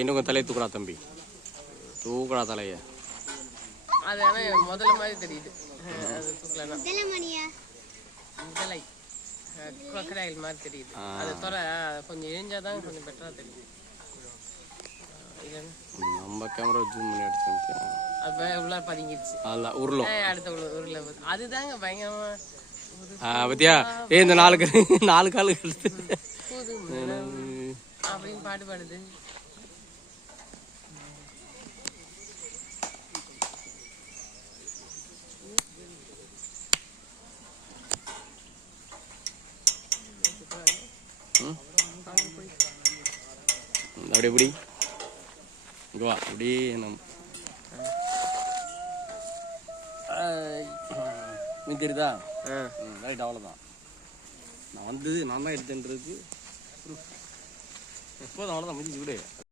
இன்னும் கொஞ்சம் தலையை தூக்குறா தம்பி, தூக்குறா தலையை. அது ஆனால் முதல்ல மாதிரி தெரியுது. அது தூக்கலன்னா முதலை crocodile மாதிரி தெரியுது. அது கொஞ்சம் இழிஞ்சாதான் கொஞ்சம் பெட்டரா தெரியுது. நம்ம கேமரா ஜூம் பண்ணி அடிச்சு அது உள்ள பதுங்கிடுச்சு. அல்ல உருளும். அடுத்த உருளை அதுதாங்க பயங்கரமா. பத்தியா இந்த 4 காலு எடுத்து அப்படின்னு பாட்டு பாடுது. அப்படி எப்படி இங்கே வா, அப்படி நம்ம மீன் தெரியுதா? ரைட், அவ்வளோதான். நான் தான் எடுத்துன்றதுக்கு எப்போதும் அவ்வளோதான் முடிஞ்சு விடு.